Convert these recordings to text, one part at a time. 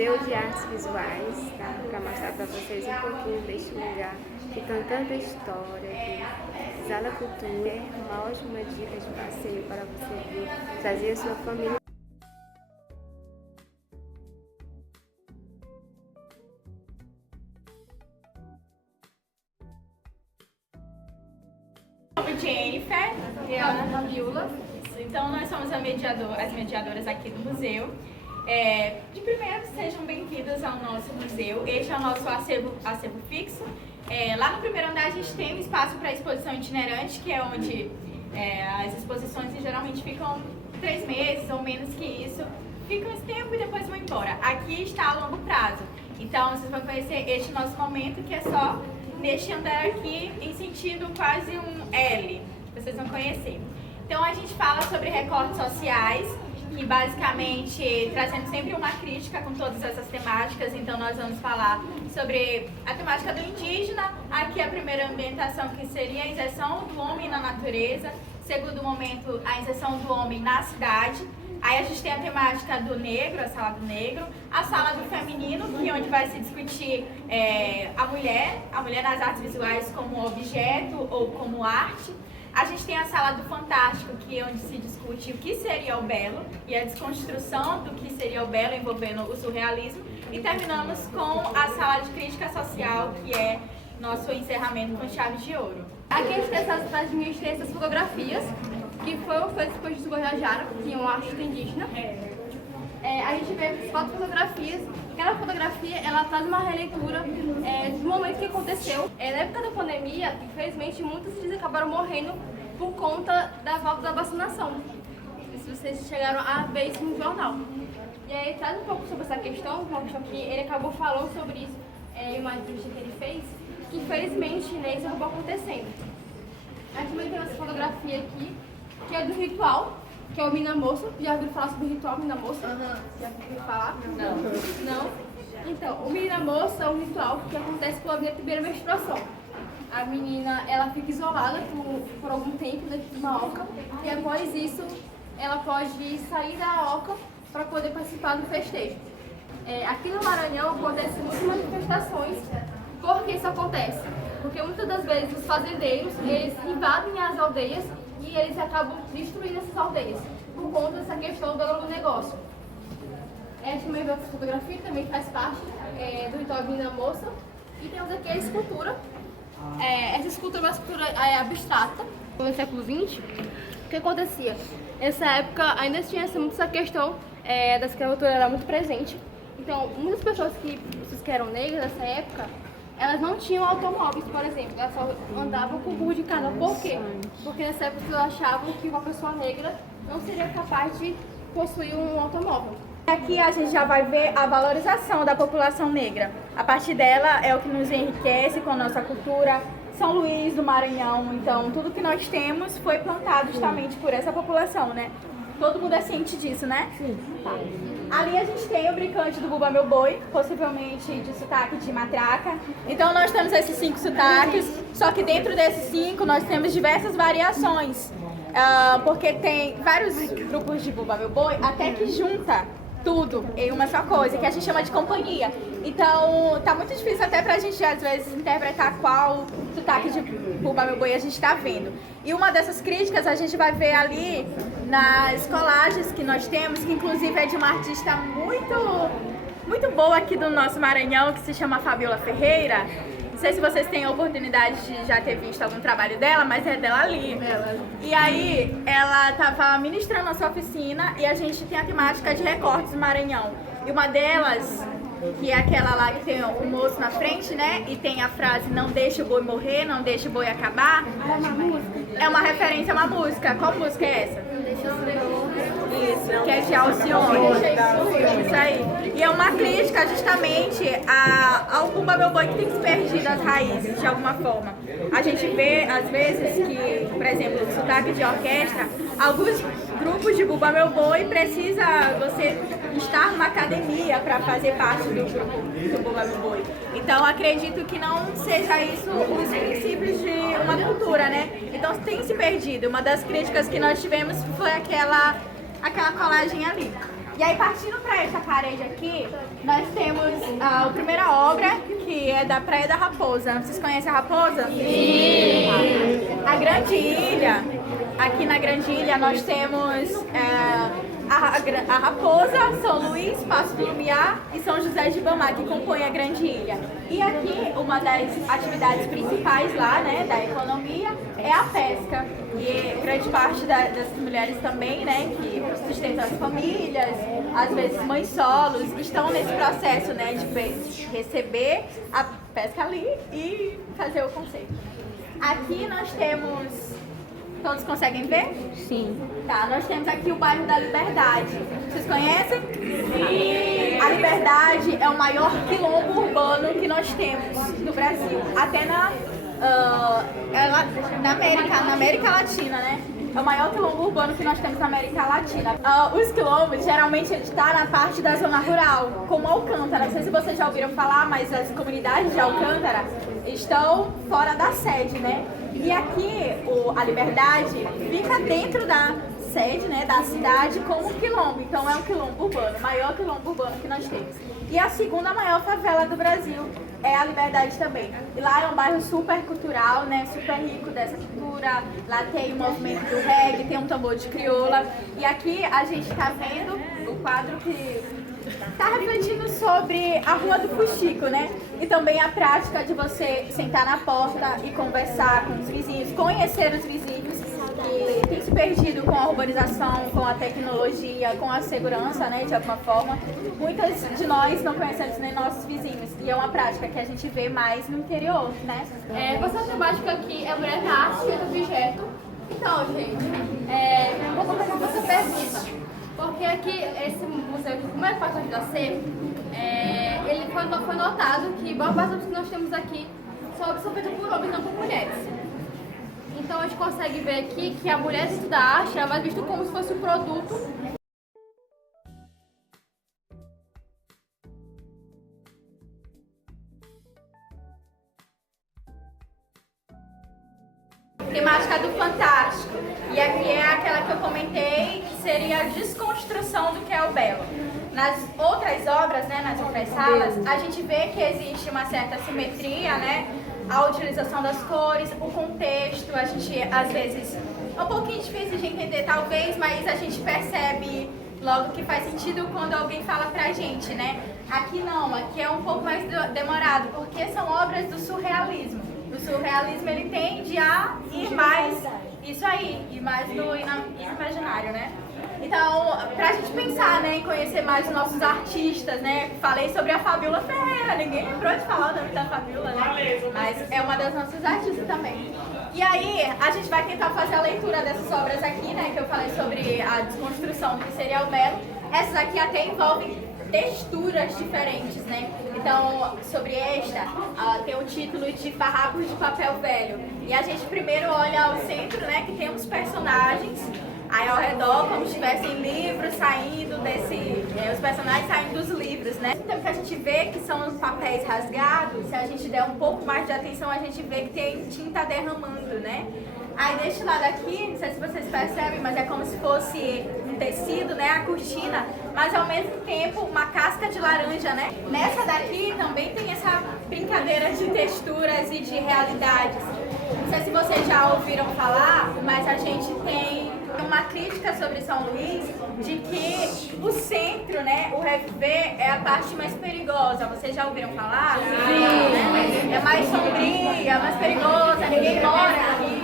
Museu de Artes Visuais, tá? Para mostrar para vocês um pouquinho deste lugar que tem tanta história aqui. Zala Cultura é uma ótima dica de passeio para você vir trazer a sua família. Jennifer e a Fabiola. Então nós somos as mediadoras aqui do museu. De primeiro, sejam bem-vindos ao nosso museu. Este é o nosso acervo fixo. Lá no primeiro andar a gente tem um espaço para exposição itinerante, que é onde as exposições geralmente ficam 3 meses ou menos que isso. Ficam esse tempo e depois vão embora. Aqui está a longo prazo. Então vocês vão conhecer este nosso momento, que é só neste andar aqui, em sentido quase um L, vocês vão conhecer. Então a gente fala sobre recortes sociais, que basicamente trazendo sempre uma crítica com todas essas temáticas. Então nós vamos falar sobre a temática do indígena, aqui a primeira ambientação, que seria a inserção do homem na natureza, segundo momento a inserção do homem na cidade. Aí a gente tem a temática do negro, a sala do negro, a sala do feminino, que é onde vai se discutir a mulher nas artes visuais como objeto ou como arte. A gente tem a sala do fantástico, que é onde se discute o que seria o belo e a desconstrução do que seria o belo envolvendo o surrealismo. E terminamos com a sala de crítica social, que é nosso encerramento com chave de ouro. Aqui a gente tem essas fotografias, que foram feitas por Justo Guajajara, que é um artista indígena. A gente vê 4 fotografias. Cada fotografia ela traz uma releitura do momento que aconteceu. Na época da pandemia, infelizmente, muitos deles acabaram morrendo por conta da falta da vacinação. Se vocês chegaram a ver isso no jornal. E aí traz um pouco sobre essa questão, uma questão que ele acabou falando sobre isso em uma entrevista que ele fez, que infelizmente isso acabou acontecendo. A gente também tem essa fotografia aqui, que é do ritual, que é o Mina Moça. Já ouviram falar sobre o ritual Mina Moça? Já ouviram falar? Não? Então, o Mina Moça é um ritual que acontece quando a primeira menstruação. A menina, ela fica isolada por algum tempo dentro de uma oca, e após isso, ela pode sair da oca para poder participar do festejo. Aqui no Maranhão acontecem muitas manifestações. Por que isso acontece? Porque muitas das vezes os fazendeiros, eles invadem as aldeias e eles acabam destruindo essas aldeias por conta dessa questão do agronegócio. Essa também é outra fotografia, também faz parte do ritual Mina Moça. E temos aqui a escultura. Essa escultura é uma escultura abstrata. No século XX, o que acontecia? Nessa época ainda tinha muito essa questão da escravatura, era muito presente. Então, muitas pessoas que eram negras nessa época, elas não tinham automóveis, por exemplo, elas só andavam com burro de carga. Por quê? Porque nessa época elas achavam que uma pessoa negra não seria capaz de possuir um automóvel. Aqui a gente já vai ver a valorização da população negra. A partir dela é o que nos enriquece com a nossa cultura. São Luís do Maranhão, então tudo que nós temos foi plantado justamente por essa população, né? Todo mundo é ciente disso, né? Sim. Tá. Ali a gente tem o brincante do Bumba Meu Boi, possivelmente de sotaque de matraca. Então nós temos esses 5 sotaques, só que dentro desses 5 nós temos diversas variações. Porque tem vários grupos de Bumba Meu Boi, até que junta tudo em uma só coisa, que a gente chama de companhia. Então tá muito difícil até pra gente às vezes interpretar qual sotaque de Bumba Meu Boi a gente tá vendo. E uma dessas críticas a gente vai ver ali nas colagens que nós temos, que inclusive é de uma artista muito boa aqui do nosso Maranhão, que se chama Fabiola Ferreira. Não sei se vocês têm a oportunidade de já ter visto algum trabalho dela, mas é dela ali. E aí, ela estava ministrando a sua oficina e a gente tem a temática de recortes do Maranhão. E uma delas, que é aquela lá que tem o moço na frente, né? E tem a frase, não deixe o boi morrer, não deixe o boi acabar. É uma referência a uma música. Qual música é essa? Isso, que é de Alcione. Isso aí. E é uma crítica justamente ao Bumba Meu Boi, que tem se perdido as raízes de alguma forma. A gente vê, às vezes, que, por exemplo, no sotaque de orquestra, alguns grupos de Bumba Meu Boi precisa você estar numa academia para fazer parte do grupo do Bumba Meu Boi. Então acredito que não seja isso os princípios de uma cultura, né? Então tem se perdido. Uma das críticas que nós tivemos foi aquela colagem ali. E aí, partindo para essa parede aqui, nós temos a primeira obra, que é da Praia da Raposa. Vocês conhecem a Raposa? Sim! A Grande Ilha. Aqui na Grande Ilha nós temos a Raposa, São Luís, Passo do Lumiar e São José de Ibamar, que compõem a Grande Ilha. E aqui, uma das atividades principais lá, né, da economia, é a pesca. E grande parte das mulheres também, né, que sustentam as famílias, às vezes mães solos, estão nesse processo, né, de receber a pesca ali e fazer o conceito. Aqui nós temos... Todos conseguem ver? Sim. Tá, nós temos aqui o bairro da Liberdade. Vocês conhecem? Sim. A Liberdade é o maior quilombo urbano que nós temos no Brasil. Até na América Latina, né? É o maior quilombo urbano que nós temos na América Latina. Os quilombos, geralmente, ele está na parte da zona rural, como Alcântara. Não sei se vocês já ouviram falar, mas as comunidades de Alcântara estão fora da sede, né? E aqui, a Liberdade fica dentro da sede, né, da cidade como um quilombo. Então é um quilombo urbano, o maior quilombo urbano que nós temos. E a segunda maior favela do Brasil é a Liberdade também. E lá é um bairro super cultural, né, super rico dessa cultura. Lá tem o movimento do reggae, tem um tambor de crioula. E aqui a gente está vendo o quadro que está refletindo sobre a Rua do Fuxico, né? E também a prática de você sentar na porta e conversar com os vizinhos, conhecer os vizinhos que têm se perdido com a urbanização, com a tecnologia, com a segurança, né, de alguma forma. Muitas de nós não conhecemos nem nossos vizinhos e é uma prática que a gente vê mais no interior, né? Essa temática aqui é mulher na arte e no objeto. Então, gente, vou começar com essa pergunta. Porque aqui, esse museu, como é fácil de ser, ele foi notado que boa parte dos que nós temos aqui são feitas por homens, não por mulheres. Então a gente consegue ver aqui que a mulher dentro da arte é mais vista como se fosse um produto. Temática do Fantástico. E aqui é aquela que eu comentei, que seria a desconstrução do que é o belo. Nas outras obras, né, nas outras salas, a gente vê que existe uma certa simetria, né? A utilização das cores, o contexto, a gente às vezes é um pouquinho difícil de entender talvez, mas a gente percebe logo que faz sentido quando alguém fala pra gente, né? Aqui não, aqui é um pouco mais demorado, porque são obras do surrealismo. O surrealismo, ele tende a ir mais, isso aí, ir mais no imaginário, né? Então, pra gente pensar, né, e conhecer mais os nossos artistas, né? Falei sobre a Fabiola Ferreira, ninguém lembrou de falar o nome da Fabiola, né? Mas é uma das nossas artistas também. E aí, a gente vai tentar fazer a leitura dessas obras aqui, né, que eu falei sobre a desconstrução do que seria o belo. Essas aqui até envolvem texturas diferentes, né? Então, sobre esta, tem o título de Farrapos de Papel Velho. E a gente primeiro olha ao centro, né, que tem os personagens. Aí ao redor, como se tivessem livros saindo os personagens saindo dos livros, né? Então, que a gente vê que são os papéis rasgados, se a gente der um pouco mais de atenção, a gente vê que tem tinta derramando, né? Aí deste lado aqui, não sei se vocês percebem, mas é como se fosse um tecido, né? A cortina, mas ao mesmo tempo uma casca de laranja, né? Nessa daqui também tem essa brincadeira de texturas e de realidades. Não sei se vocês já ouviram falar, mas a gente tem uma crítica sobre São Luís de que o centro, né, o RFV é a parte mais perigosa. Vocês já ouviram falar? Sim. É mais sombria, mais perigosa, ninguém mora aqui.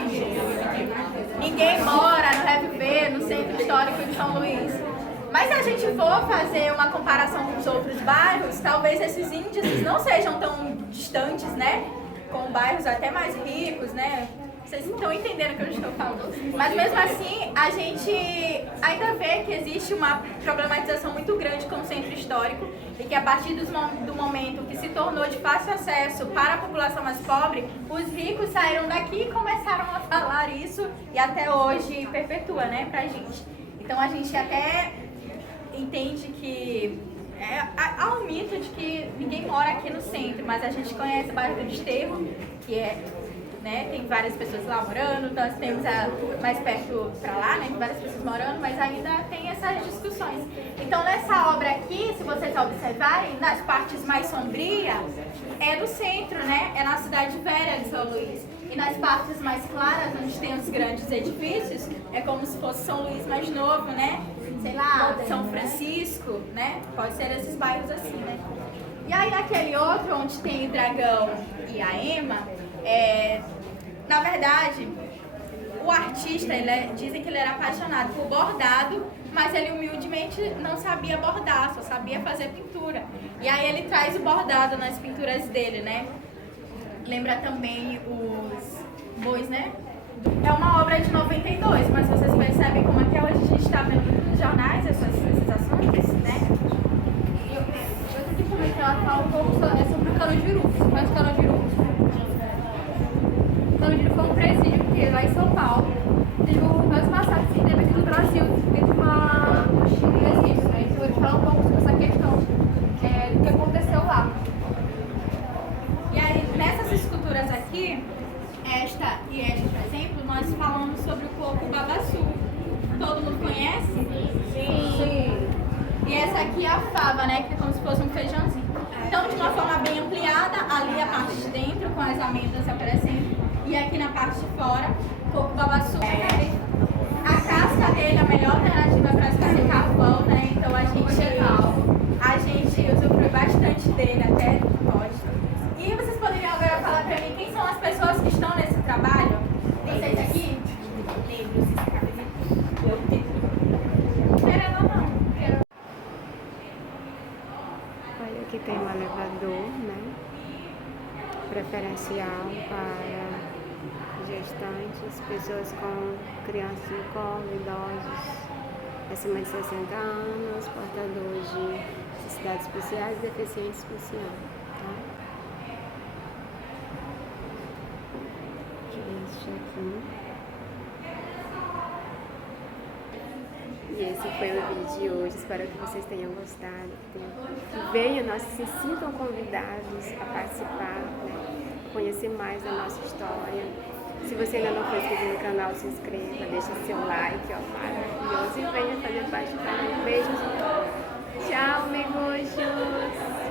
Ninguém mora no RFV, no centro histórico de São Luís. Mas se a gente for fazer uma comparação com os outros bairros, talvez esses índices não sejam tão distantes, né? Com bairros até mais ricos, né? Vocês estão entendendo o que eu estou falando. Mas mesmo assim, a gente ainda vê que existe uma problematização muito grande com o centro histórico e que a partir do momento que se tornou de fácil acesso para a população mais pobre, os ricos saíram daqui e começaram a falar isso e até hoje perpetua, né, pra gente. Então a gente até entende que há um mito de que ninguém mora aqui no centro, mas a gente conhece o bairro do Desterro, que é né? Tem várias pessoas lá morando, nós temos mais perto pra lá, né? Tem várias pessoas morando, mas ainda tem essas discussões. Então nessa obra aqui, se vocês observarem, nas partes mais sombrias, é do centro, né? É na cidade velha de São Luís. E nas partes mais claras, onde tem os grandes edifícios, é como se fosse São Luís mais novo, né? Sei lá, São Francisco, né? Pode ser esses bairros assim, né? E aí naquele outro, onde tem o Dragão e a Ema, na verdade, o artista, dizem que ele era apaixonado por bordado, mas ele humildemente não sabia bordar, só sabia fazer pintura. E aí ele traz o bordado nas pinturas dele, né? Lembra também os bois, né? É uma obra de 92, mas vocês percebem como até hoje a gente está vendo nos jornais esses assuntos, né? E outra aqui também que ela fala um pouco sobre o Carandiru. Você conhece o Carandiru? O Carandiru foi um presídio que lá em São Paulo teve o maior massacre que teve aqui no Brasil, teve um exílio, né? Então ele fala um pouco sobre essa questão do que aconteceu lá. E aí, nessas esculturas aqui, esta e esta, por exemplo, nós falamos sobre o coco babaçu. Todo mundo conhece? Sim. E essa aqui é a fava, né? Que é como se fosse um feijãozinho. Então, de uma forma bem ampliada, ali a parte de dentro, com as amêndoas aparecendo. E aqui na parte de fora, coco babaçu. A casca dele é a melhor alternativa para se fazer carvão, né? Então a gente usufrui bastante dele, até pode. E vocês poderiam agora falar para mim quem são as pessoas que estão nesse trabalho? Vocês aqui? Negros, querendo ou não. Olha, aqui tem um elevador, né? Preferencial para gestantes, pessoas com crianças no colo, idosos acima de 60 anos, portadores de necessidades especiais e deficiência especial. Tá? Este aqui. E esse foi o vídeo de hoje. Espero que vocês tenham gostado. Que venham, se sintam convidados a participar, né? Conhecer mais da nossa história. Se você ainda não foi inscrito no canal, se inscreva, deixa seu like, ó, maravilhoso. E venha fazer parte do canal. Beijos. Tchau, amigos.